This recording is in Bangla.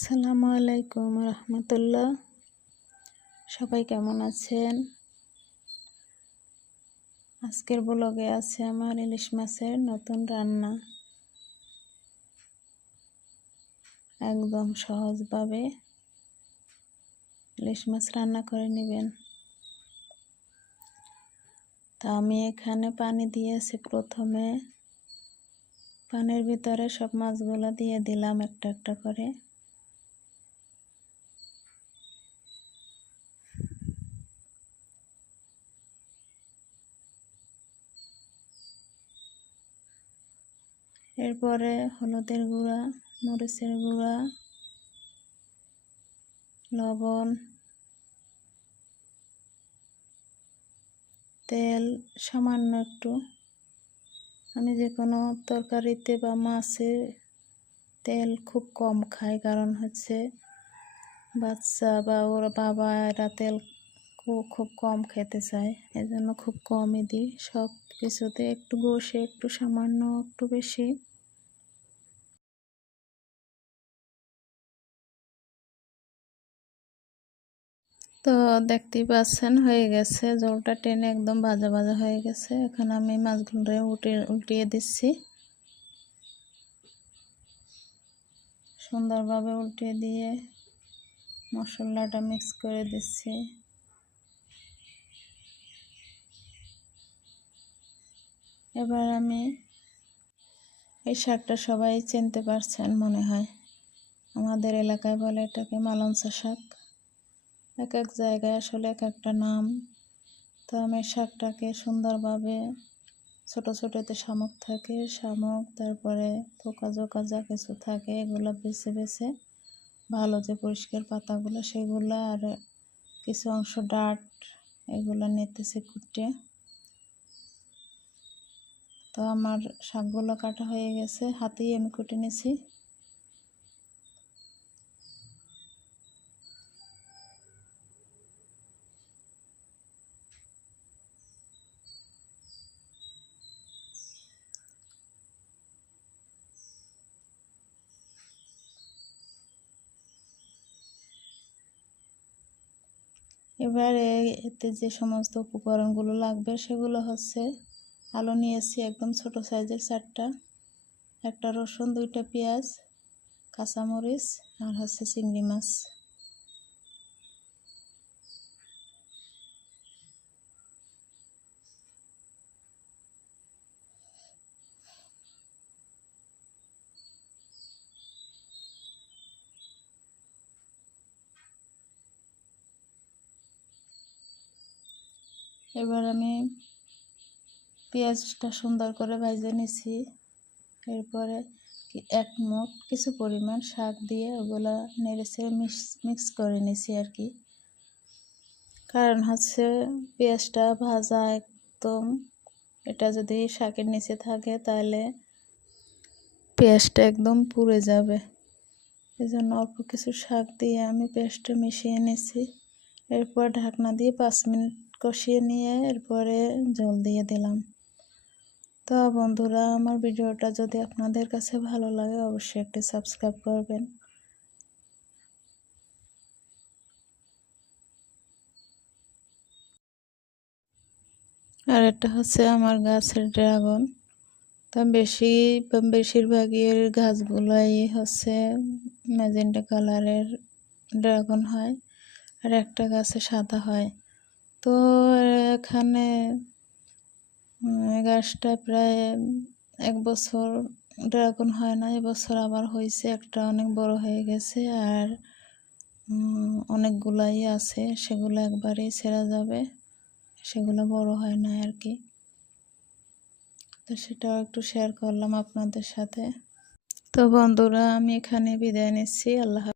আসসালামু আলাইকুম রহমতুল্লাহ। সবাই কেমন আছেন? আজকের ব্লগে আছে আমার ইলিশ মাছের নতুন রান্না। একদম সহজভাবে ইলিশ মাছ রান্না করে নেবেন। তা আমি এখানে পানি দিয়েছি। প্রথমে পানির ভিতরে সব মাছগুলো দিয়ে দিলাম একটা একটা করে। এরপরে হলুদের গুঁড়া, মরিচের গুঁড়া, লবণ, তেল সামান্য একটু। আমি যে কোনো তরকারিতে বা মাছে তেল খুব কম খাই, কারণ হচ্ছে বাচ্চা বা ওর বাবা এরা তেল খুব কম খেতে চায়, এজন্য খুব কমই দিই। সব কিছুতে একটু বসে একটু সামান্য একটু বেশি। তো দেখতেই পাচ্ছেন হয়ে গেছে, জলটা টেনে একদম ভাজা ভাজা হয়ে গেছে। এখন আমি মাছগুলো উল্টিয়ে দিচ্ছি। সুন্দরভাবে উল্টিয়ে দিয়ে মশলাটা মিক্স করে দিচ্ছি। এবার আমি এই শাকটা সবাই চিনতে পারছেন মনে হয়। আমাদের এলাকায় বলে এটাকে মালঞ্চা শাক, এক এক জায়গায় আসলে এক একটা নাম। তো আমি শাকটাকে সুন্দরভাবে ছোট ছোটোতে শামুক থাকে, শামুক তারপরে পোকা জোকা যা কিছু থাকে এগুলো বেছে বেছে, ভালো যে পরিষ্কার পাতাগুলো সেগুলো, আর কিছু অংশ ডাঁট এগুলো নিতেছি কুটে। তো আমার শাকগুলো কাটা হয়ে গেছে, হাতেই আমি কুটে নিছি। এবারে এতে যে সমস্ত উপকরণগুলো লাগবে সেগুলো হচ্ছে: আলু নিয়েছি একদম ছোট সাইজের 4টা, একটা রসুন, 2টা পেঁয়াজ, কাঁচামরিচ, আর হচ্ছে চিংড়ি মাছ। এবার আমি পেঁয়াজটা সুন্দর করে ভেজে নিছি। এরপরে এক মুঠ কিছু পরিমাণ শাক দিয়ে ওগুলো নেড়ে ছেড়ে মিক্স করে নিছি আর কি। কারণ হচ্ছে পেঁয়াজটা ভাজা একদম, এটা যদি শাকের নিচে থাকে তাহলে পেঁয়াজটা একদম পুড়ে যাবে। এজন্য অল্প কিছু শাক দিয়ে আমি পেঁয়াজটা মিশিয়ে নিছি। এরপর ঢাকনা দিয়ে 5 মিনিট কষিয়ে নিয়ে এরপরে জল দিয়ে দিলাম। তো বন্ধুরা, আমার ভিডিওটা যদি আপনাদের কাছে ভালো লাগে অবশ্যই একটি সাবস্ক্রাইব করবেন। আর এটা হচ্ছে আমার গাছের ড্রাগন। তা বেশিরভাগই এর গাছগুলোই হচ্ছে ম্যাজেন্টা কালারের ড্রাগন হয়, আর একটা গাছে সাদা হয়। তো এখানে গাছটা প্রায় 1 বছর ড্রাগন হয় না, এবছর আবার হয়েছে, একটা অনেক বড় হয়ে গেছে, আর অনেকগুলাই আছে, সেগুলো একবারেই ছেড়া যাবে, সেগুলো বড় হয় না আর কি। তো সেটাও একটু শেয়ার করলাম আপনাদের সাথে। তো বন্ধুরা, আমি এখানে বিদায় নিচ্ছি। আল্লাহ।